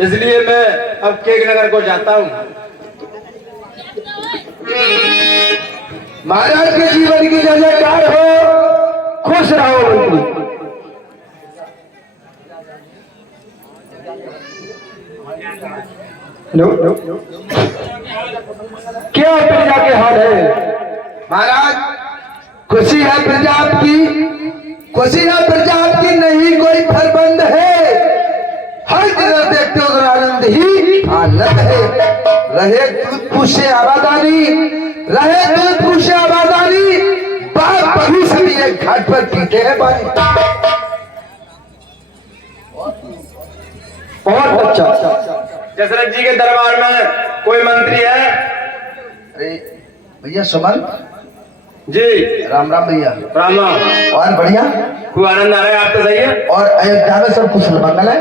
इसलिए मैं अब केक नगर को जाता हूँ। महाराज के जीवन की जय जयकार हो, खुश रहो मंत्री। क्या प्रजा के हाल है महाराज? खुशी है प्रजा आपकी? खुशी है प्रजा आपकी, नहीं कोई फरबंद है। हर जगह देखते हो तो आनंद ही आनंद है। रहे दूध पूछे आबादानी, रहे दूध पूछे आबादानी, बाप बहू सभी एक घाट पर पीते हैं पानी। बहुत अच्छा। दशरथ जी के दरबार में कोई मंत्री है? अरे भैया सुमन जी। राम राम भैया। राम राम। और बढ़िया? खूब आनंद आ रहा है, आप तो सही है? और अयोध्या में सब कुशल मंगल है?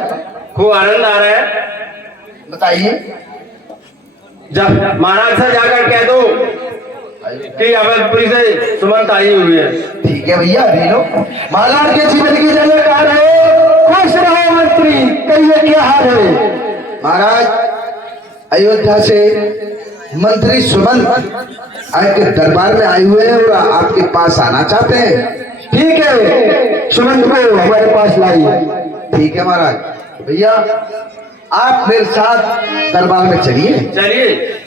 खूब आनंद आ रहा है। बताइए। जब महाराज से जाकर कह दो कि अवधपुरी से सुमंत आई हुई है। ठीक है भैया, अभी लो। महाराज के जीवन की जय जयकार हो, खुश रहो मंत्री। कहिए क्या हाल है? महाराज अयोध्या से मंत्री सुमंत आपके दरबार में आए हुए हैं और आपके पास आना चाहते हैं। ठीक है, सुमंत को हमारे पास लाइए। ठीक है महाराज। भैया आप मेरे साथ दरबार में चलिए। चलिए।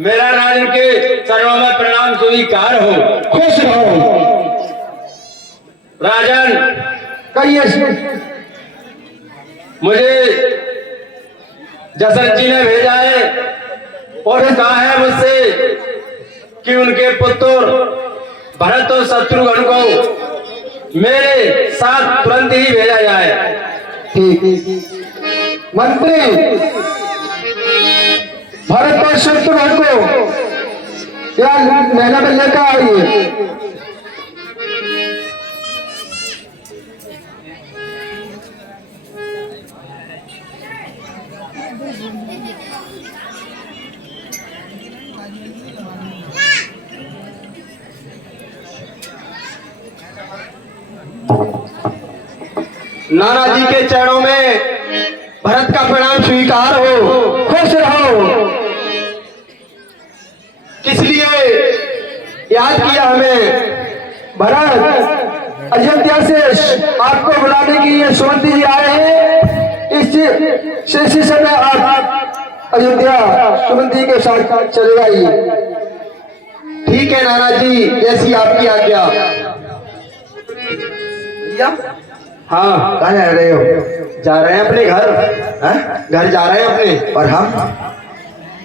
मेरा राजन के चरणों में प्रणाम स्वीकार हो। खुश रहो राजन। कहिए। मुझे दशरथ जी ने भेजा है और कहा है मुझसे कि उनके पुत्र भरत और शत्रुघ्न को मेरे साथ तुरंत ही भेजा जाए। ठीक। मंत्री भरत और शत्रुघ्न को क्या महीना में लेकर आइए। नाना जी के चरणों में भरत का प्रणाम स्वीकार हो। खुश रहो। किस लिए याद किया हमें? भरत, अयोध्या से आपको बुलाने के लिए सुमंत जी आए हैं। इस समय आप अयोध्या सुमंत जी के साथ चले जाइए। ठीक है नाना जी, जैसी आपकी आज्ञा। भैया हाँ। कहाँ जा रहे हो? जा रहे हैं अपने घर। हैं? घर जा रहे हैं अपने। और हम?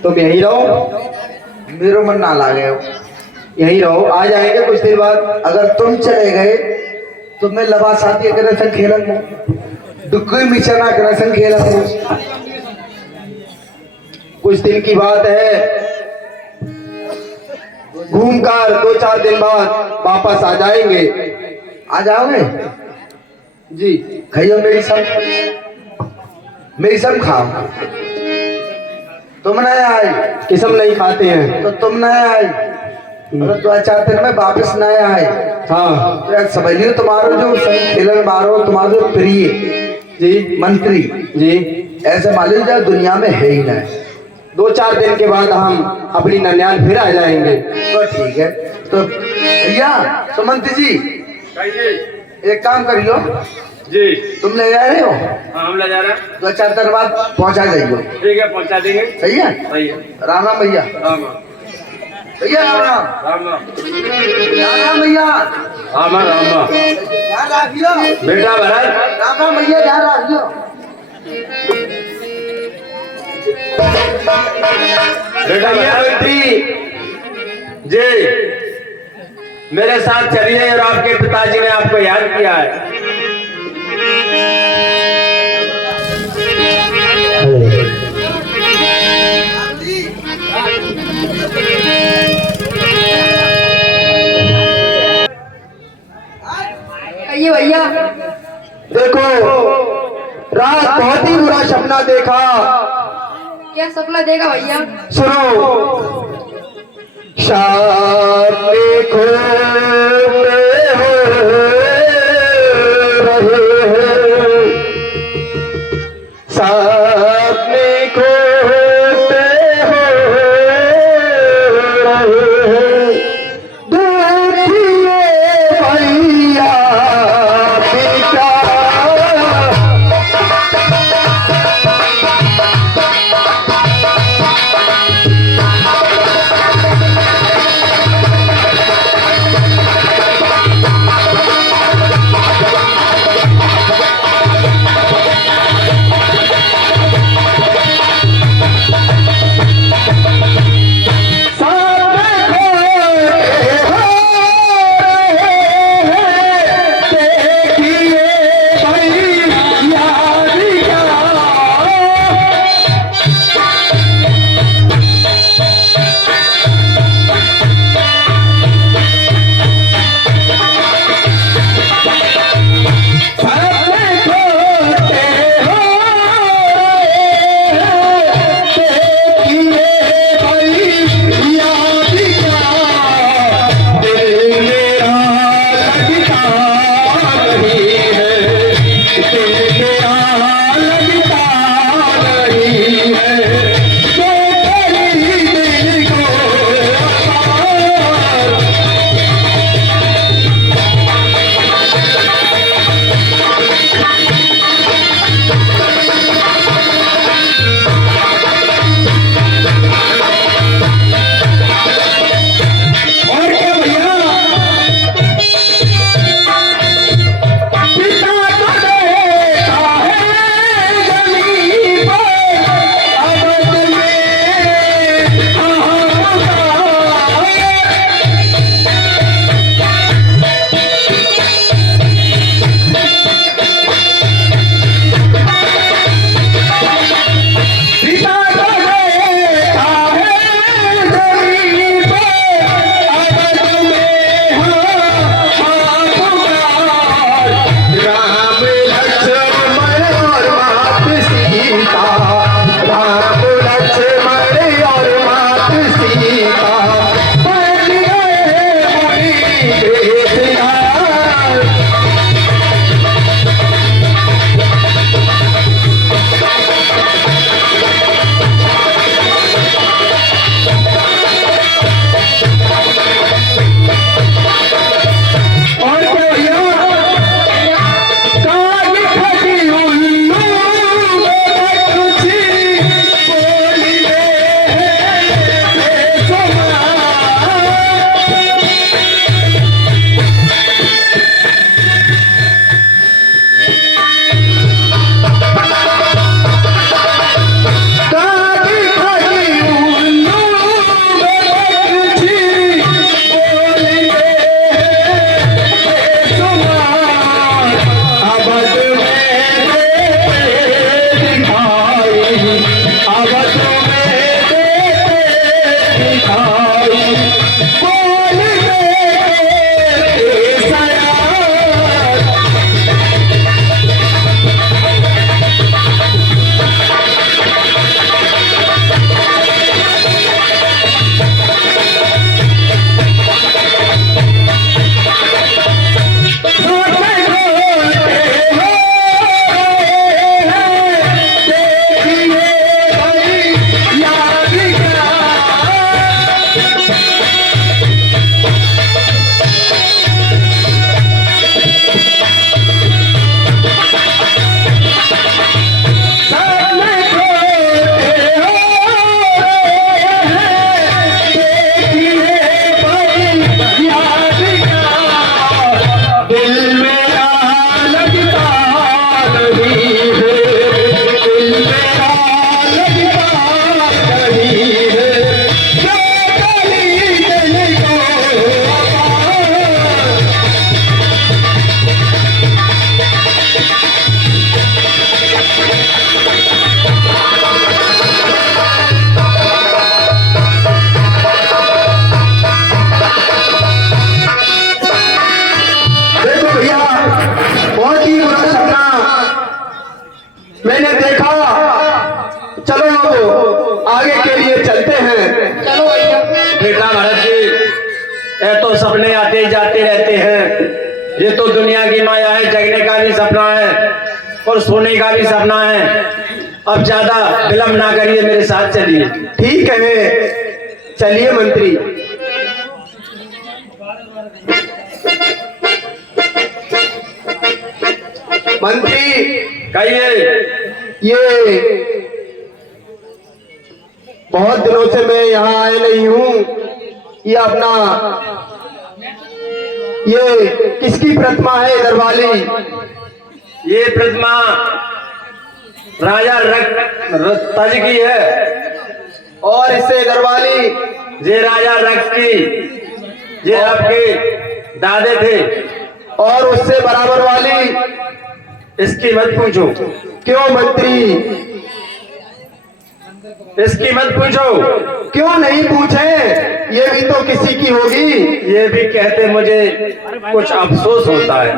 तुम यहीं रहो। मेरो मन ना लागे हो। यहीं रहो, आ जाएंगे कुछ देर बाद। अगर तुम चले गए तो मैं लबा साथी करे संग खेलन दुखी मिचना करे संग खेलन। कुछ दिन की बात है, घूमकर 2-4 दिन बाद वापस आ जाएंगे। आ जाओगे? जी। खाइयो मेरी सब, मेरी सब खाओ। तुम नहीं आई? किस्म नहीं खाते हैं तो तुम नहीं आई। अगर 2-4 दिन में वापस नहीं आए हाँ। तो यार समझिए तुम्हारो जो खेलन मारो तुम्हारो प्रिय जी मंत्री जी, ऐसे मालूम जाए दुनिया में है ही नहीं। 2-4 दिन के बाद हम अपनी ननियाल फिर आ जाएंगे। तो ठीक है। तो भैया सुमंत जी एक काम करियो, जी। तुम ले जा रहे हो? हाँ, हम ले जा रहे हैं। 2-4 दिन बाद पहुंचा जाइयो। ठीक है, पहुंचा देंगे। सही है? सही है। राम राम भैया। राम भैया राम राम। राम। राम राम भैया। राम राम। ध्यान रखियो बेटा भरत। राम राम भैया, ध्यान रखियो। बेटा मंत्री जी, मेरे साथ चलिए और आपके पिताजी ने आपको याद किया है। ये भैया देखो, रात बहुत ही बुरा सपना देखा। क्या सपना देखा भैया? सुनो। शाम बेटा भरत जी, ये तो सपने आते जाते रहते हैं। ये तो दुनिया की माया है, जगने का भी सपना है और सोने का भी सपना है। अब ज्यादा विलंब ना करिए, मेरे साथ चलिए। ठीक है, चलिए मंत्री। मंत्री कहिए। ये बहुत दिनों से मैं यहाँ आए नहीं हूँ। ये अपना ये किसकी प्रतिमा है इधर वाली? ये प्रतिमा राजा रक्तज की है। और इससे इधर वाली? ये राजा रक्त की, ये आपके दादे थे। और उससे बराबर वाली? इसकी मत पूछो। क्यों मंत्री? इसकी मत पूछो। क्यों नहीं पूछे? ये भी तो किसी की होगी। ये भी कहते मुझे कुछ अफसोस होता है।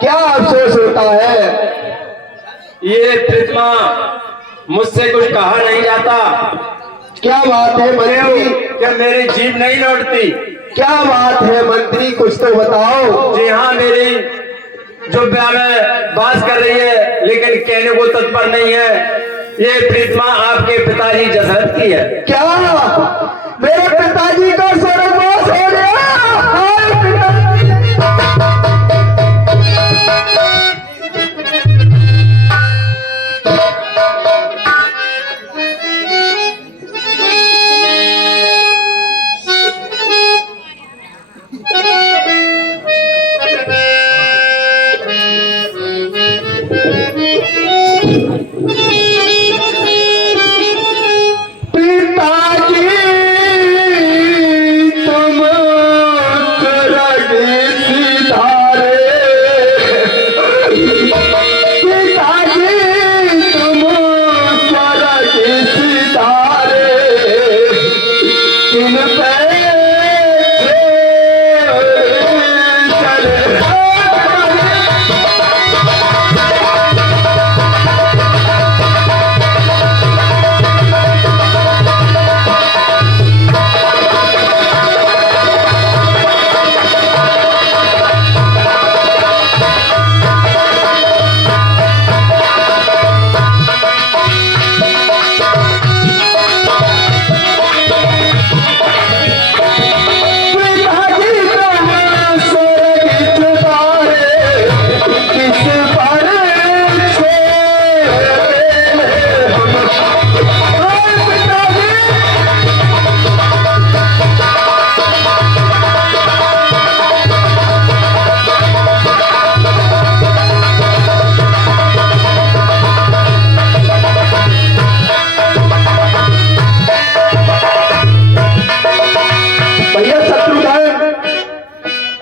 क्या अफसोस होता है? ये प्रतिमा मुझसे कुछ कहा नहीं जाता। क्या बात है मंत्री? क्या मेरी जीभ नहीं लौटती? क्या बात है मंत्री, कुछ तो बताओ। जी हाँ, मेरी जो ब्याह में बात कर रही है, लेकिन कहने को तत्पर नहीं है। ये प्रतिमा आपके पिताजी जसरथ की है। क्या मेरे पिताजी का स्वर्गवास हो गया? हाय पिताजी।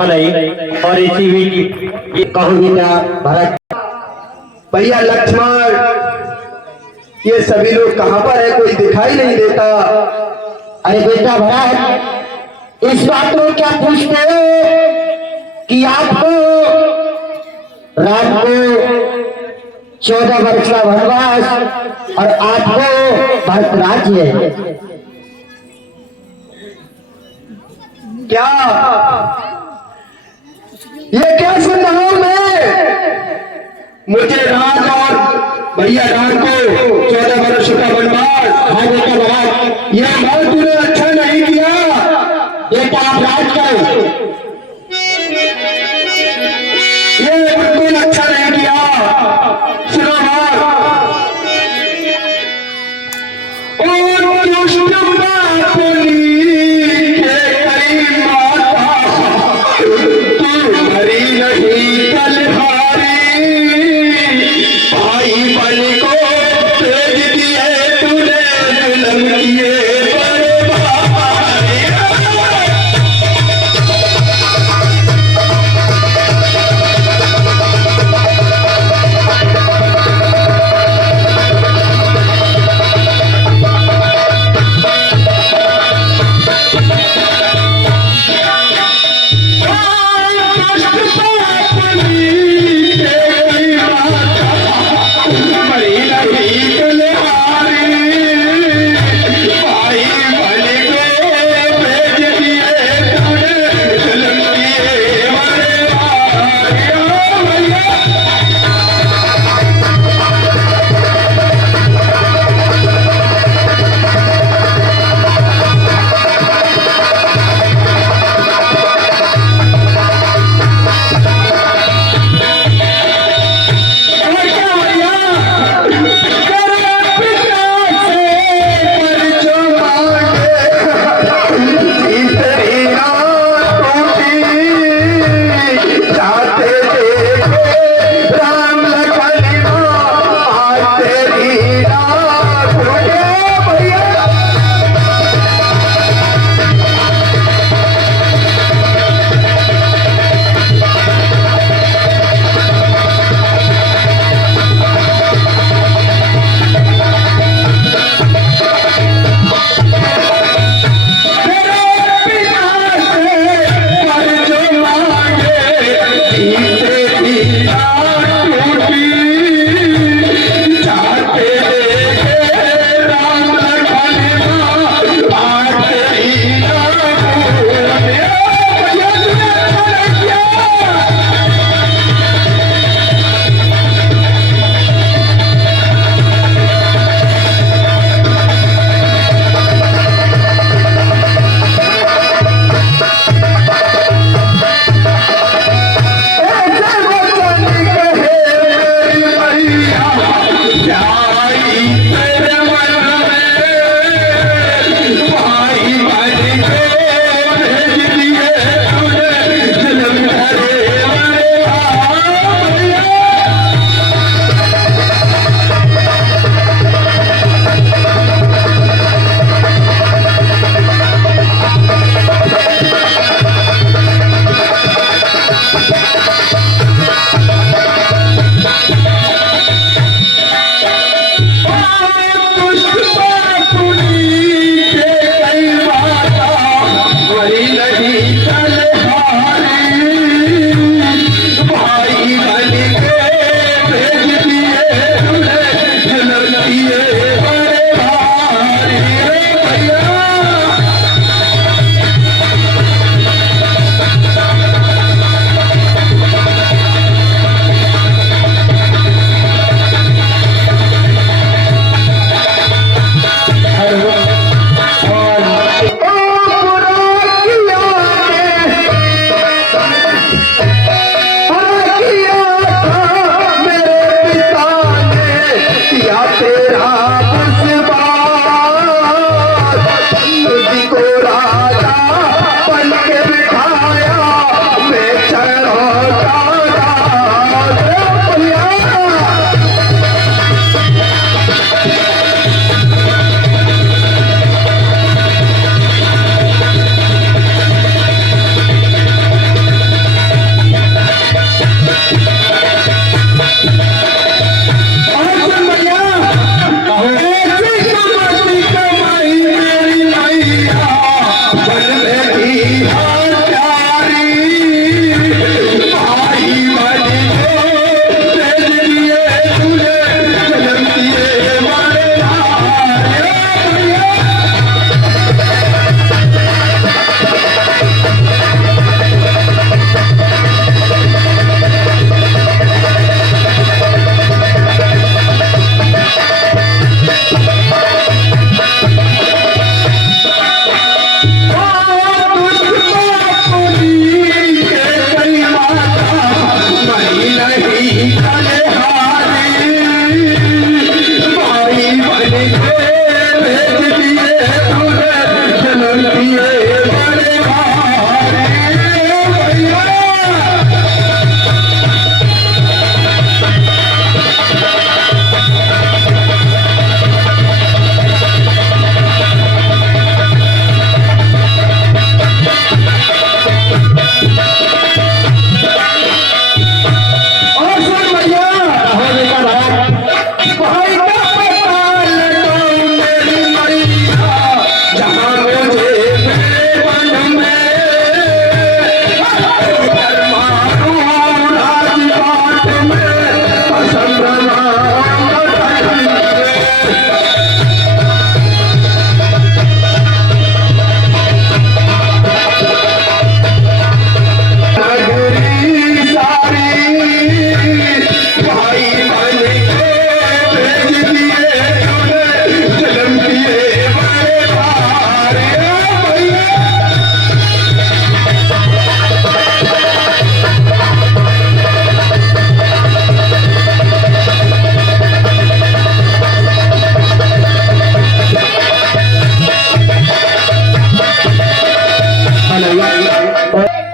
नहीं और इसी भी कहूंगी ना भरत भैया लक्ष्मण, ये सभी लोग कहाँ पर है? कोई दिखाई नहीं देता। अरे बेटा भरत, इस बात को क्या पूछते हो कि आपको राम को 14 वर्ष का वनवास और आपको भरत राज्य। क्या ये क्या सुन रहा हूं मैं? मुझे राज और भैया राम को 14 वर्ष का वनवास। हाँ बेटा भरत, ये माल तूने अच्छा नहीं किया। बेटा आप राज करो। ये बिल्कुल अच्छा नहीं किया। सुनो बात। और दुष्ट बापुनी के कई माता, तू हरी नहीं कलहारी, भाई बन को तेज दिए तूने जुल्म किए बड़े भारी।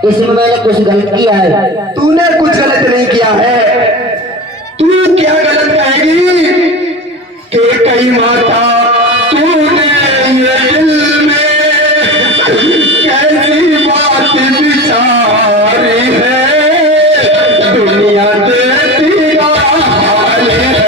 इसमें मैंने कुछ गलत किया है। तूने कुछ गलत नहीं किया है। तू क्या गलत कहेगी कि कई माता तूने ये दिल में कैसी बात विचारी है, दुनिया देती हाल है।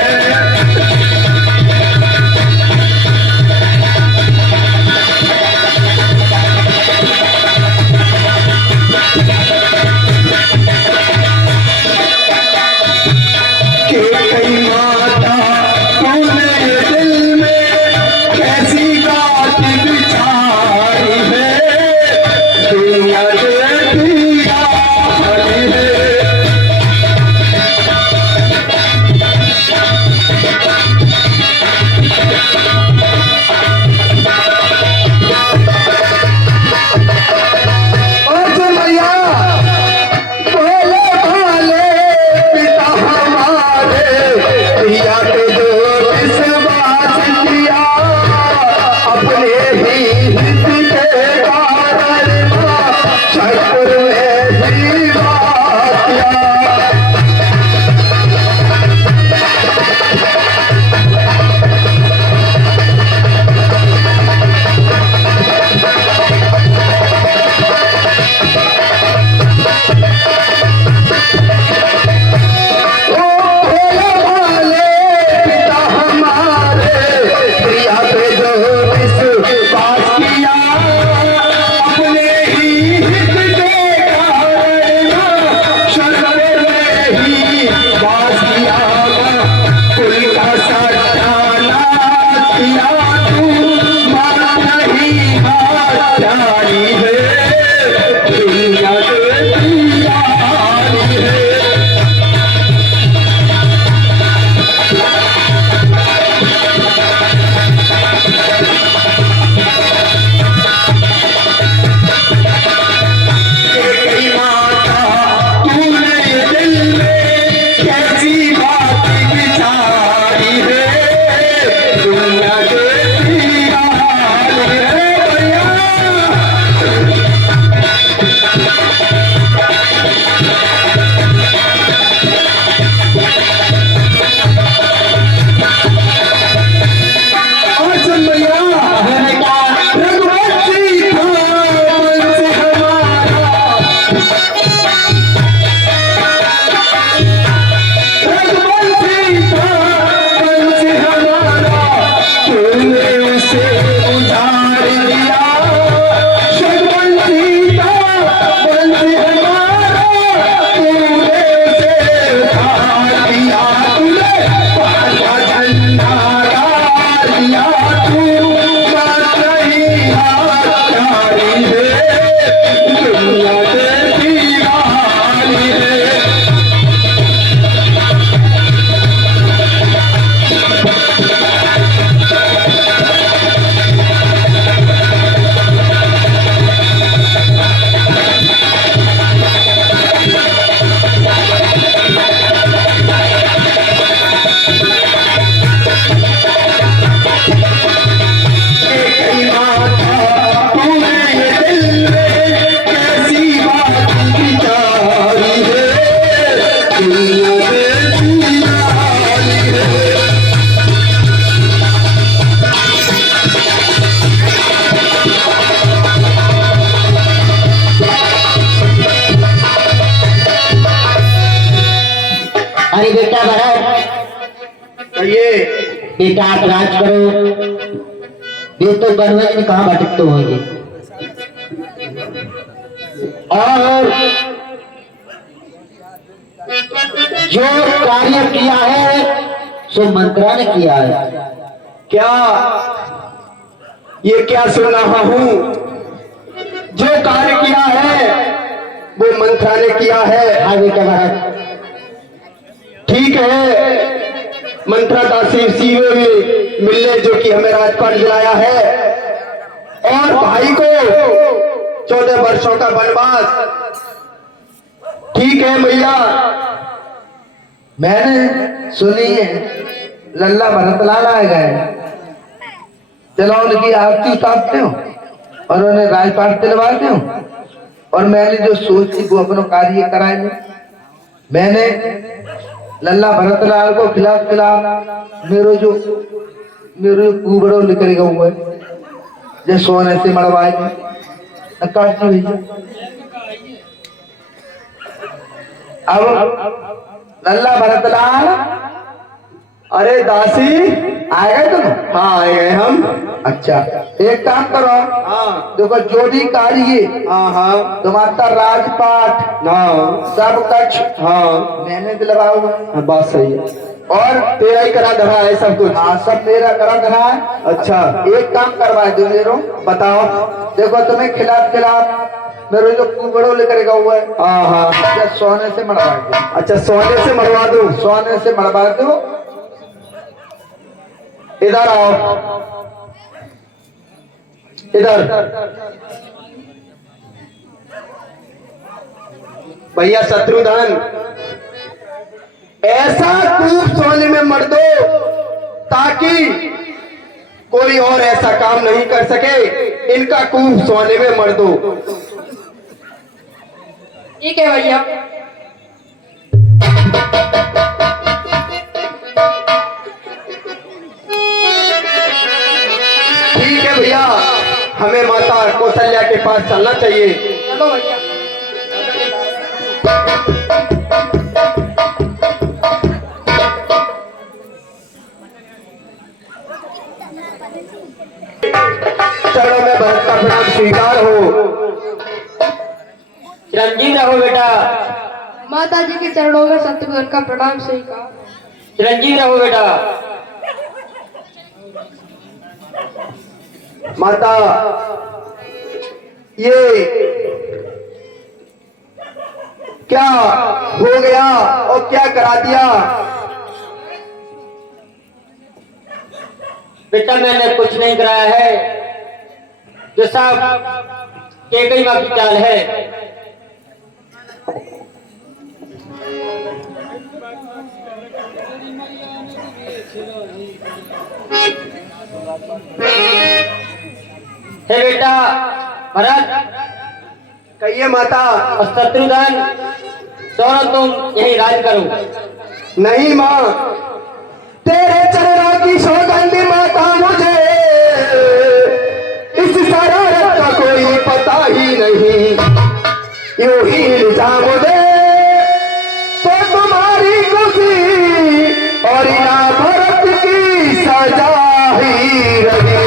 अरे बेटा भरत, ये बेटा आप राज करो। ये तो बनवाई में कहाँ भटकते होंगे। और जो कार्य किया है सो मंत्रा ने किया है। क्या ये क्या सुन रहा हूँ? जो कार्य किया है वो मंत्रा ने किया है। हाँ बेटा भरत, ठीक है, मंत्रा का सीवे में मिलने जो कि हमें राजपाट दिलाया है, और भाई को 14 वर्षों का वनवास। ठीक है भैया, मैंने सुनी है लल्ला भरतलाल आए गए, चलो उनकी आरती उतारते हो और उन्हें राजपाट दिलवाते हो और मैंने जो सोच थी वो अपना कार्य कराए में मैंने लल्ला भरतलाल को खिलाफ मेरो जो कुबड़ो निकलेगा हुआ है जो सोने से मरवाएंगे काटती भैया। अब लल्ला भरतलाल, अरे दासी, आए गए तुम? हाँ आए गए हम। अच्छा, एक काम करो, हाँ देखो जो भी कार्य हाँ हाँ तुम्हारा राजपाट हाँ सब कुछ हाँ मैंने दिलवाया हुआ है। हाँ, बात सही है। और तेरा ही करा धरा है सब कुछ। हाँ सब मेरा करा धरा है। अच्छा, एक काम करवा दो मेरो, बताओ। देखो तुम्हें खिलाफ मेरे जो कुबड़ो लेकर गया हुआ है, हाँ हाँ, या सोने से मरवा दो। अच्छा सोने से मरवा दूं। सोने से मरवा दो। इधर आओ, इधर। भैया शत्रुधन, ऐसा कूप सोने में मर दो ताकि कोई और ऐसा काम नहीं कर सके। इनका कूप सोने में मर दो। ठीक है भैया। ठीक है भैया, हमें माता कौशल्या के पास चलना चाहिए। चलो भैया। चलो मैं भरत का प्रणाम स्वीकार हो। चिरंजीव रहो बेटा, माता जी के चरणों में शत्रुघ्न का प्रणाम स्वीकार। चिरंजीव रहो बेटा। माता, ये क्या हो गया और क्या करा दिया? बेटा मैंने कुछ नहीं कराया है, जो सब केकई माँ की चाल है। हे बेटा भरत, कहिए माता। और शत्रुधन, दोनों तुम यही राज करो। नहीं माँ, तेरे चरणों की सौगंध माता, मुझे इस शरारत का कोई पता ही नहीं। यूं ही इल्जाम दे तो तुम्हारी खुशी और इना भरत की सजा ही रही।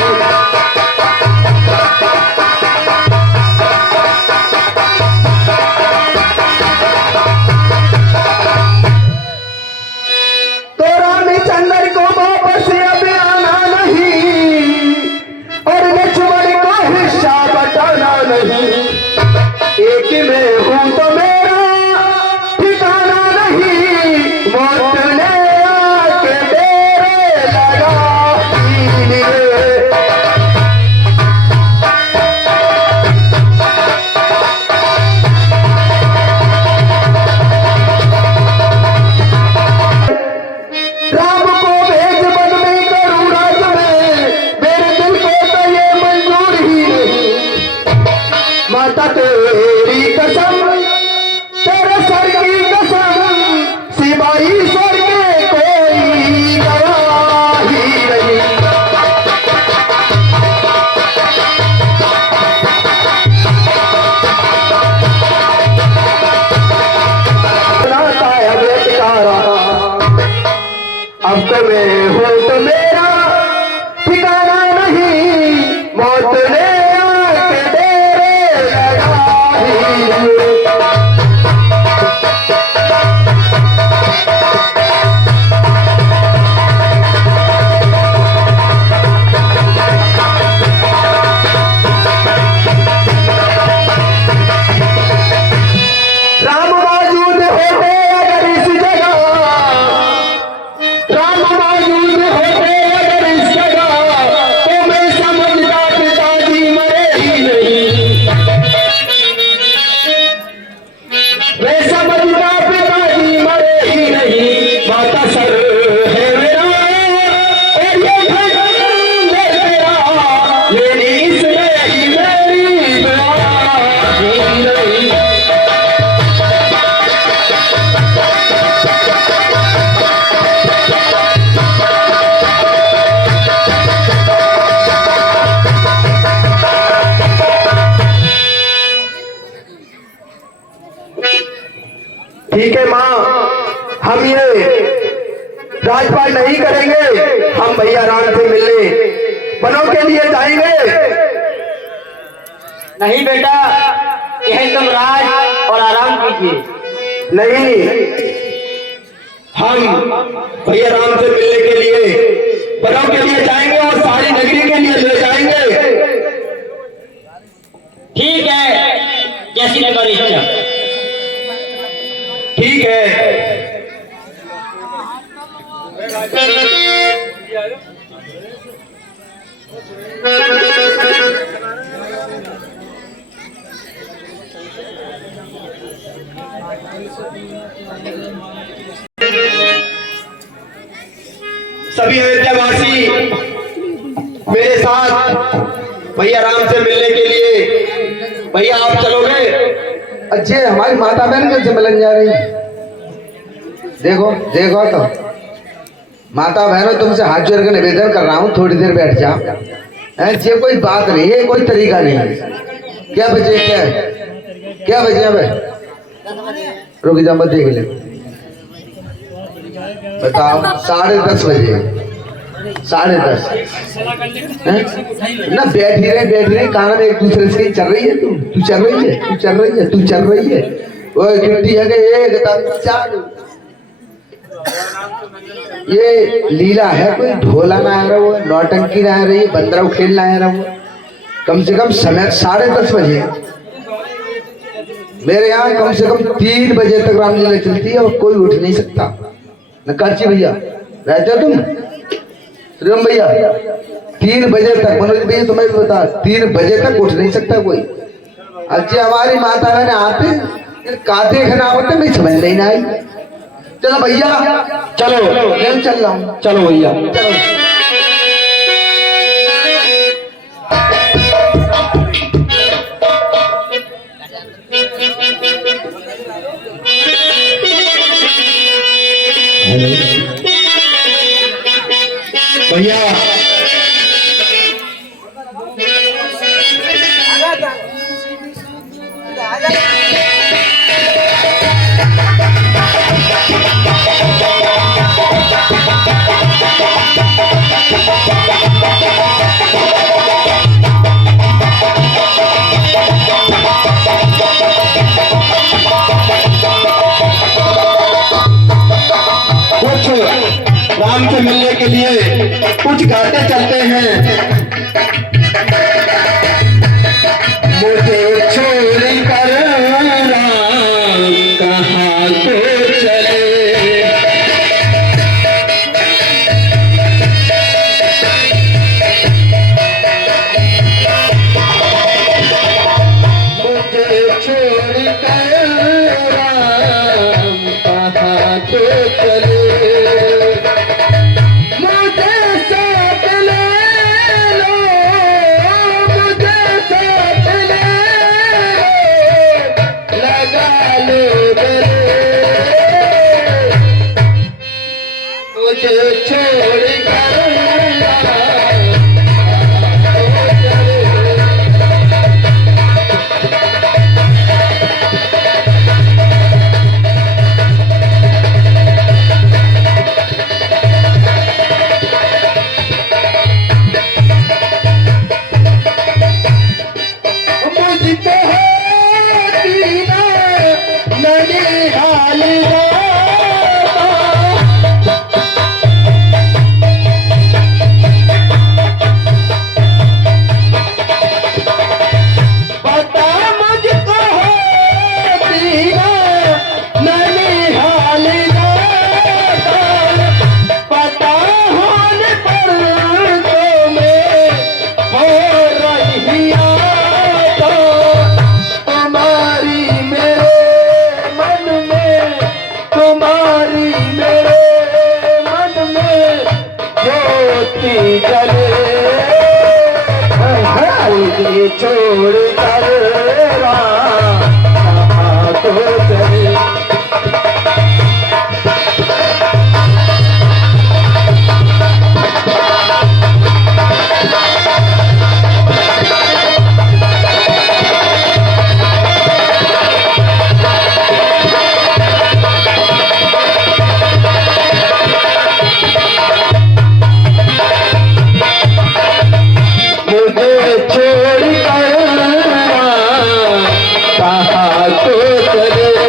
तो रामचंद्र को वापस अब आना नहीं और लक्ष्मण को हिस्सा बटाना नहीं। एक में हूं तो मेरा ठिकाना नहीं। मौत ने आके डेरे लगा लिए। राम को भेज बन में करूं राज में, मेरे दिल को तो ये मंजूर ही नहीं। माता तेरी कसम, तेरे सर की कसम, सिवाय ईश्वर के कोई गवाह ही नहीं। नाता है बेटकारा, अब तो मैं हूं तो मेरा ठिकाना नहीं। मौत ने आके डेरे लगा ही। राम मौजूद होते अगर इस जगह, राम मौजूद ठीक है माँ, हम ये राजपाट नहीं करेंगे, हम भैया राम से मिलने बनों के लिए जाएंगे। नहीं बेटा, यह तुम राज और आराम कीजिए। नहीं, हम भैया राम से मिलने के लिए बनों के लिए जाएंगे और सारी नगरी के लिए ले जाएंगे। ठीक है, जैसी तुम्हारी इच्छा। ठीक है। सभी अयोध्यावासी मेरे साथ भैया राम से मिलने के लिए, भैया आप चलोगे? अच्छे हमारी माता बहन कैसे मिलन जा रही है? देखो देखो तो माता बहनों, तुमसे हाथ जोड़ के निवेदन कर रहा हूँ, थोड़ी देर बैठ जाओ। ये कोई बात नहीं है, कोई तरीका नहीं है। क्या बचे, क्या बचे? अब रुक जा, मत देख ले। बताओ, 10:30 बजे, 10:30 ना? बैठ ही रहे कान में एक दूसरे से चल रही है। तू चल रही है। वो गिनती है कि 1 2 4। ये लीला है, कोई ढोला ना आ रहा हो, नौटंकी ना आ रही, बंदरव खेलना आ रहा हो। कम से कम समय 10:30 बजे। मेरे यहाँ कम से कम 3 बजे तक रामलीला चलती है और कोई उठ नहीं सकता। नकारची भैया रहते हो तुम? श्रीराम भैया 3 बजे तक, मनोज भैया तुम्हें भी बता, 3 बजे तक उठ नहीं सकता कोई। अच्छे हमारी माता बहन आते काते खाना होते, मैं समझ नहीं आई। चलो भैया, चलो, मैं चल रहा हूँ। चलो भैया, चलो। भैया राम से मिलने के लिए कुछ घाटे चलते हैं। मुझे छोड़ कर राम कहाँ को चले, मुझे छोड़ कर राम कहाँ को चले। कहाँ को चले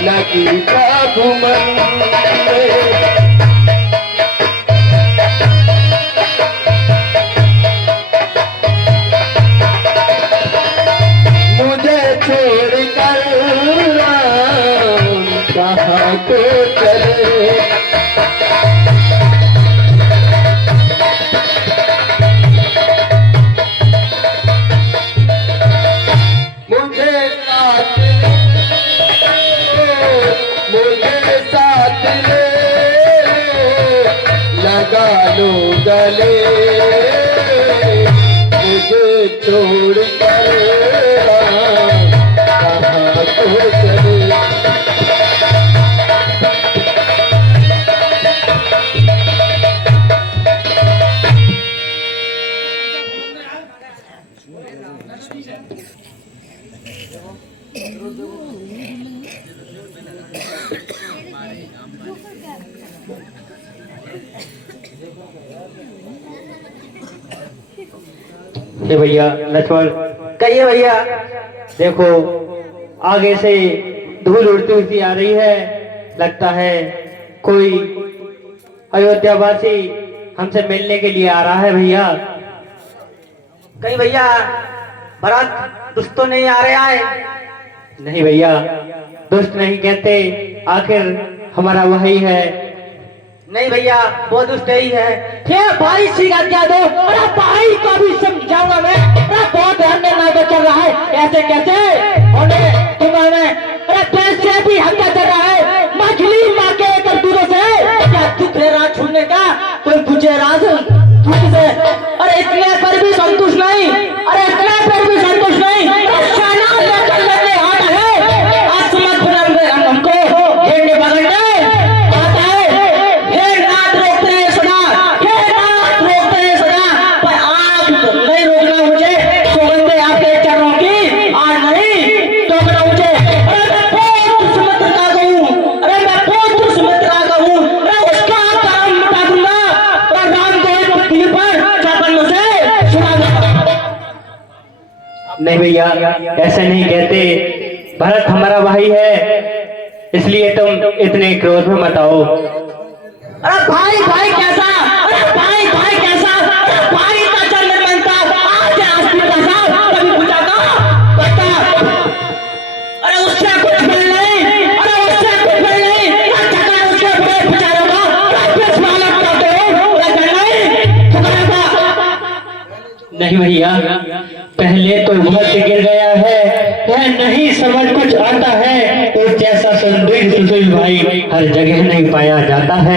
लगी का घुमन मुझे छोड़ कर कहाँ को चले लगा लो गले मुझे छोड़ कर कहाँ को चले ये भैया लक्ष्मण, कहिए भैया। देखो आगे से धूल उड़ती हुई आ रही है, लगता है कोई अयोध्यावासी हमसे मिलने के लिए आ रहा है भैया। कहीं भैया भरत दुष्ट तो नहीं आ रहा है? नहीं भैया, दुष्ट नहीं कहते, आखिर हमारा वही है। नहीं भैया, वो दुष्ट ही है। भाई सीधा क्या दो, अरे भाई को भी समझाऊंगा मैं। अरे बहुत ध्यान देना चल रहा है, ऐसे कैसे होने तुम्हारे? अरे पैसे भी हत्या चल रहा है, मछली मार के एक दूसरे से क्या दुख है राज छूने का? कोई पूछे राज तुझसे? अरे इतने पर भी संतुष्ट नहीं, अरे इतने पर भी संतुष्ट नहीं। सेना लेकर लड़ने आता है, आज समझ बुलाएंगे हमको घेरने पकड़ने आता है। हे नाथ रोकते हैं सदा, हे नाथ रोकते हैं सदा, पर आज नहीं रोकना मुझे। सुगंधे आपके चरणों की आज नहीं रोकना मुझे। अरे मैं बहुत सुमित्रा का हूँ, अरे मैं बहुत सुमित्रा का हूँ, मैं उसका काम मिटा दूंगा और राम को एक पृथ्वी पर चापन से सुना दूंगा। नहीं भैया, ऐसे नहीं कहते, भरत हमारा भाई है, इसलिए तुम इतने क्रोध में मत आओ। अरे भाई भाई कैसा, अरे भाई भाई कैसा, अरे भाई का जन्म बनता आज हॉस्पिटल साहब कभी पूछा का बता। अरे उससे कुछ मिल नहीं, अरे उससे कुछ मिल नहीं, ठका उसके बड़े बेचारों का वापस वाला करते हो, अरे नहीं ठुकराएगा। नहीं भैया, पहले तो भक्त गिर गया है, यह नहीं समझ कुछ आता है, तो जैसा सुंदर सुशील भाई हर जगह नहीं पाया जाता है।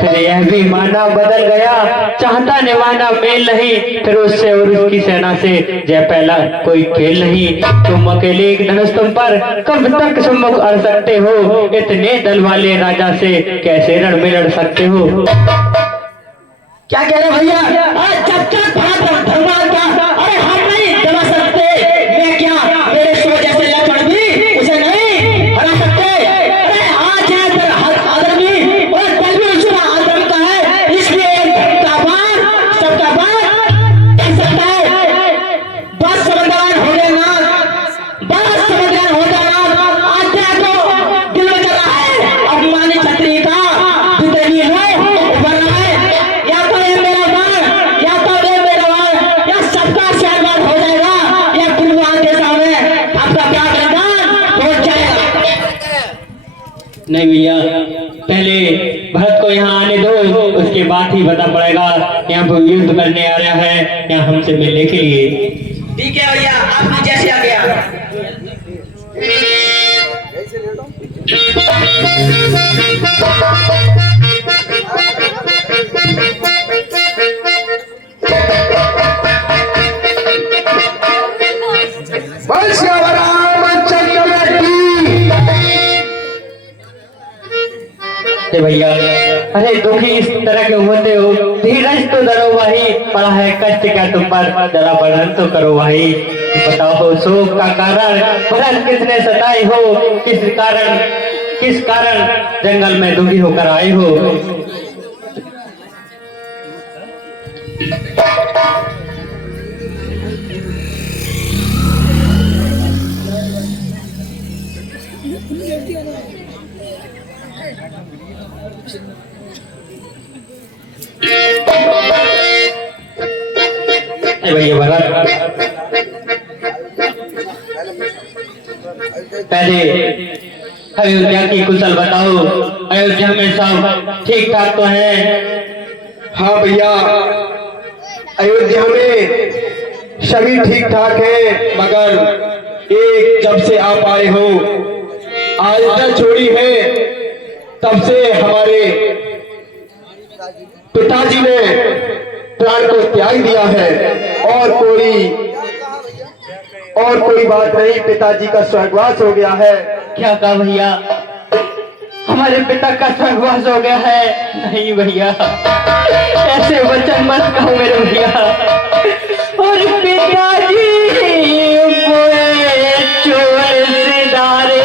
फिर यह भी माना बदल गया, चाहता निभाना मेल नहीं, फिर उससे और उसकी सेना से जय पहला कोई खेल नहीं। तुम अकेले एक धनुष तुम पर कब तक सम्मुख अड़ सकते हो, इतने दल वाले राजा से कैसे रण में लड़ सकते हो? क्या कह रहे भैया? जब तक भारत भगवान का, अरे हम नहीं दबा सकते, मैं क्या मेरे सो जैसे लक्ष्मण भी उसे नहीं हरा सकते। अरे आज है आदमी और कल भी उसका आदम का है, इसलिए एक का बार सबका बार कह सकता है। बस समझदार हो जाना, बस समझदार हो जाना। आज तो दिल में चल रहा है अभिमानी छत्री का विद्रोही है उभर रहा है। या तो ये मेरा वार, या तो ये मेरा वार, या सबका शहरवार हो जाएगा, या गुरुवार के सामने आपका क्या बलिदान हो जाएगा। नहीं भैया, पहले भरत को यहाँ आने दो, उसके बाद ही पता पड़ेगा यहाँ पर युद्ध करने आ रहा है या हमसे मिलने के लिए। ठीक है भैया, आपने जैसे आ गया। बोल श्याम रामचंद्र की। हे भैया, अरे दुखी इस तरह के होते हो, धीरज तो धरो भाई, पड़ा है कष्ट क्या तुम पर, जरा वर्णन तो करो भाई। बताओ शोक का कारण भरत किसने सताए हो, किस कारण जंगल में दुखी होकर आए हो? भैया भरत, पहले अयोध्या की कुशल बताओ, अयोध्या में सब ठीक ठाक तो है? हाँ भैया, अयोध्या में सभी ठीक ठाक है, मगर एक जब से आप आए हो, आज तक छोड़ी है, तब से हमारे पिताजी ने प्राण को त्याग दिया है। और कोई बात नहीं, पिताजी का स्वर्गवास हो गया है। क्या कहा भैया, हमारे पिता का स्वर्गवास हो गया है? नहीं भैया, ऐसे वचन मत कहो मेरे भैया। और पिताजी चोर सिधारे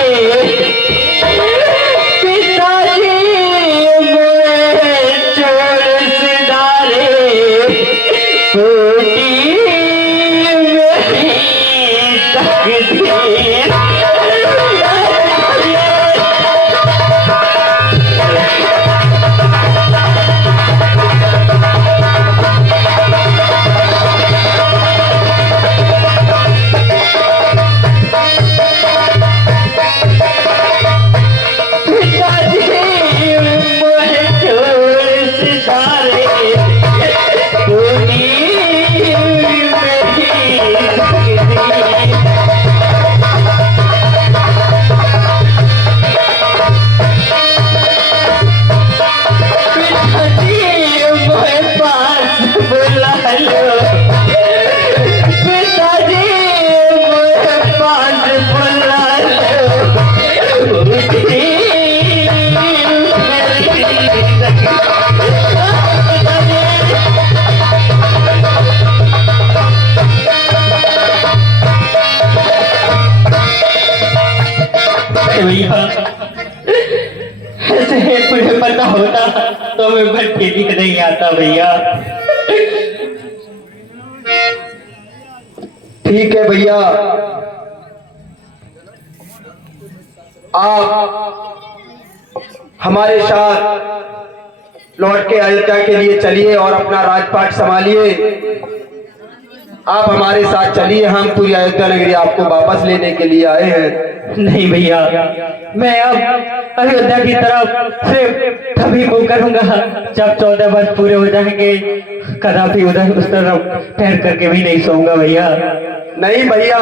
कैसे भैया? ऐसे मुझे पता होता तो मैं भट्टी भी नहीं आता भैया। ठीक है भैया, आप हमारे साथ लौट के अयोध्या के लिए चलिए और अपना राजपाट संभालिए। आप हमारे साथ चलिए, हम पूरी अयोध्या नगरी आपको वापस लेने के लिए आए हैं। नहीं भैया, मैं अब अयोध्या की तरफ सिर्फ तभी मूव करूंगा जब 14 वर्ष पूरे हो जाएंगे। कदापि उधर उस तरफ ठहर करके भी नहीं सोऊंगा भैया। नहीं भैया,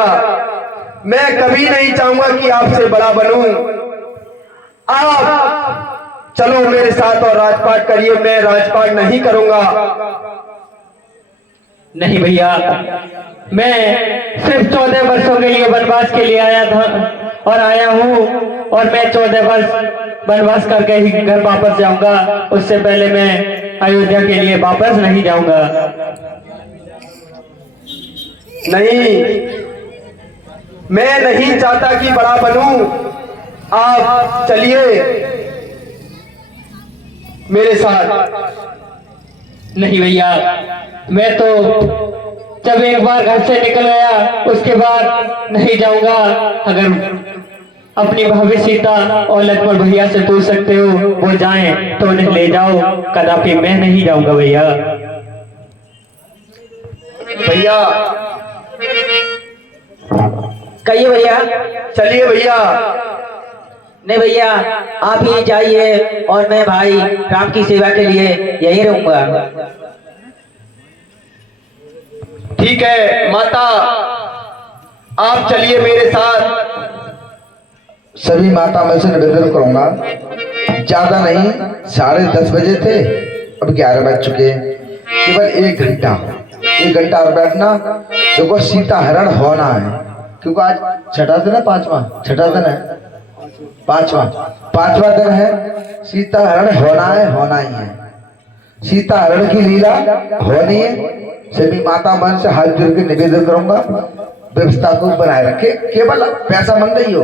मैं कभी नहीं चाहूंगा कि आपसे बड़ा बनूं। आप चलो मेरे साथ और राजपाट करिए। मैं राजपाट नहीं करूंगा। नहीं भैया, मैं सिर्फ 14 वर्षों के लिए वनवास के लिए आया था और आया हूँ, और मैं 14 वर्ष वनवास करके ही घर वापस जाऊंगा। उससे पहले मैं अयोध्या के लिए वापस नहीं जाऊंगा। नहीं, मैं नहीं चाहता कि बड़ा बनूं। आप चलिए मेरे साथ। नहीं भैया, मैं तो जब एक बार घर से निकल गया उसके बाद नहीं जाऊंगा। अगर अपनी भाभी सीता और लक्ष्मण भैया से पूछ सकते हो, वो जाएं तो उन्हें ले जाओ। कदापि मैं नहीं जाऊंगा भैया। भैया कहिए भैया। चलिए भैया। नहीं भैया, आप ही जाइए और मैं भाई राम की सेवा के लिए यही रहूंगा। ठीक है माता, आप चलिए मेरे साथ। सभी माता मैं से निवेदन करूंगा, ज्यादा नहीं, 10:30 बजे थे, अब 11 बज चुके हैं। केवल 1 घंटा और बैठना। देखो सीता हरण होना है, क्योंकि आज छठा दिन है, छठा दिन है, पांचवा दिन है। सीता हरण होना ही है। सीता हरण की लीला होनी है। सभी माता मन से हाथ जोड़ के निवेदन करूंगा, व्यवस्था को बनाए रखे। केवल पैसा मंग ही हो,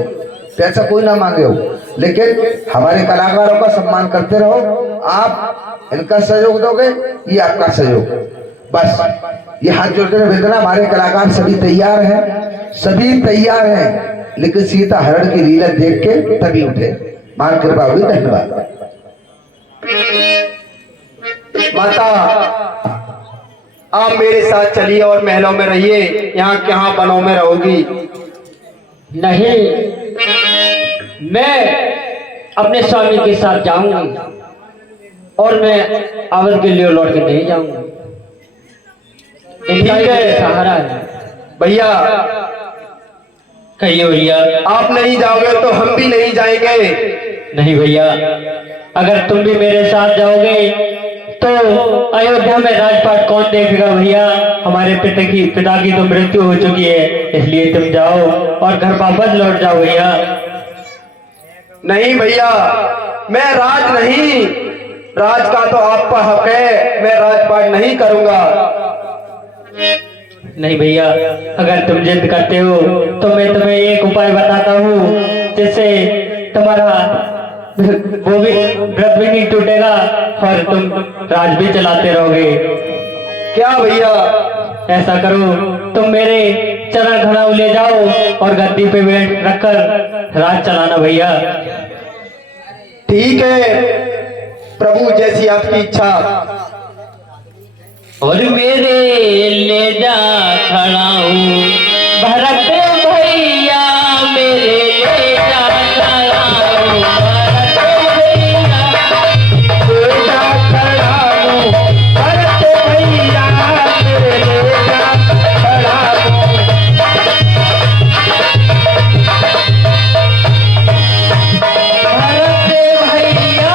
पैसा कोई ना मांगे हो, लेकिन हमारे कलाकारों का सम्मान करते रहो। आप इनका सहयोग दोगे, ये आपका सहयोग। बस ये हाथ जोड़कर निवेदन। हमारे कलाकार सभी तैयार हैं, लेकिन सीता हरण की लीला देख के तभी उठे। मान कृपा हुई। धन्यवाद। माता, आप मेरे साथ चलिए और महलों में रहिए। यहाँ कहाँ वनों में रहोगी? नहीं, मैं अपने स्वामी के साथ जाऊंगा और मैं अवध के लिए लौट के नहीं जाऊंगा। ठीक है सहारा है भैया। कहिए भैया। आप नहीं जाओगे तो हम भी नहीं जाएंगे। नहीं भैया, अगर तुम भी मेरे साथ जाओगे तो अयोध्या में राजपाट कौन देखेगा भैया? हमारे पिता की तो मृत्यु हो चुकी है, इसलिए तुम जाओ और घर वापस लौट जाओ भैया। नहीं भैया, मैं राज का तो आपका हक है। मैं राजपाट नहीं करूंगा। नहीं भैया, अगर तुम जिद करते हो तो मैं तुम्हें एक उपाय बताता हूँ, जिससे तुम्हारा वो भी व्रत भी नहीं टूटेगा और तुम राज भी चलाते रहोगे। क्या भैया? ऐसा करो, तुम मेरे चरण खड़ाऊ ले जाओ और गद्दी पे बैठ रखकर राज चलाना भैया। ठीक है प्रभु, जैसी आपकी इच्छा। और मेरे ले जा खड़ाऊ भरत भैया, मेरे ले जा खड़ाऊ भरत भैया, ले जा खड़ाऊ भरत भैया, मेरे ले जा खड़ाऊ। भरत भैया,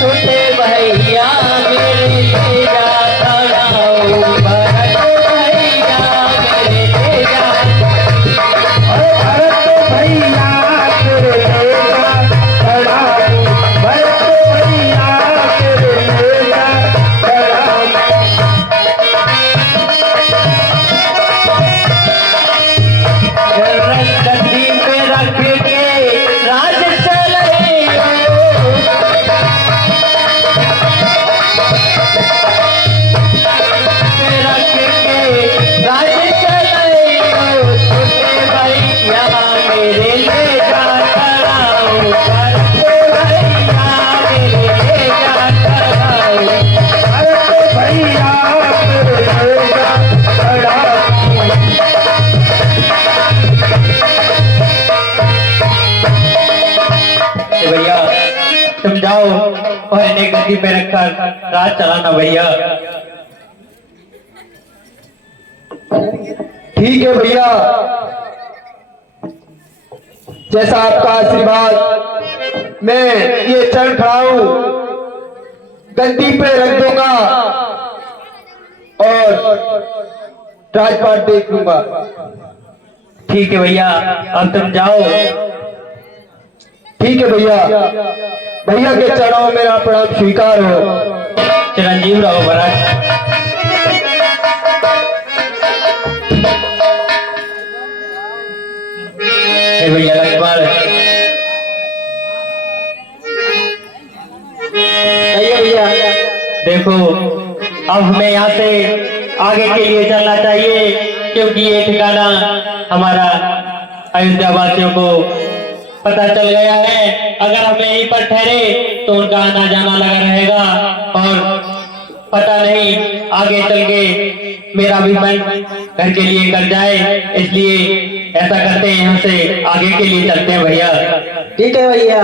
छोटे भैया, मेरे ले जा खड़ाऊ भरत भैया, तुम जाओ और इन्हें गद्दी पे रखकर राज चलाना भैया। ठीक है भैया, जैसा आपका आशीर्वाद, मैं ये चरण खड़ा हूं, गद्दी पे रख दूंगा और राजपाट देख लूंगा। ठीक है भैया, अब तुम जाओ। ठीक है भैया, भैया के चरणों में मेरा प्रणाम स्वीकार हो। चिरंजीव रहो महाराज। हे भैया लक्ष्मण, आइए भैया। देखो अब हमें यहाँ से आगे के लिए चलना चाहिए, क्योंकि ये ठिकाना हमारा अयोध्या वासियों को पता चल गया है। अगर हम यहीं पर ठहरे तो उनका आना जाना लगा रहेगा और पता नहीं आगे चल के मेरा भी मन घर के लिए कर जाए, इसलिए ऐसा करते हैं, यहाँ से आगे के लिए चलते हैं भैया। ठीक है भैया।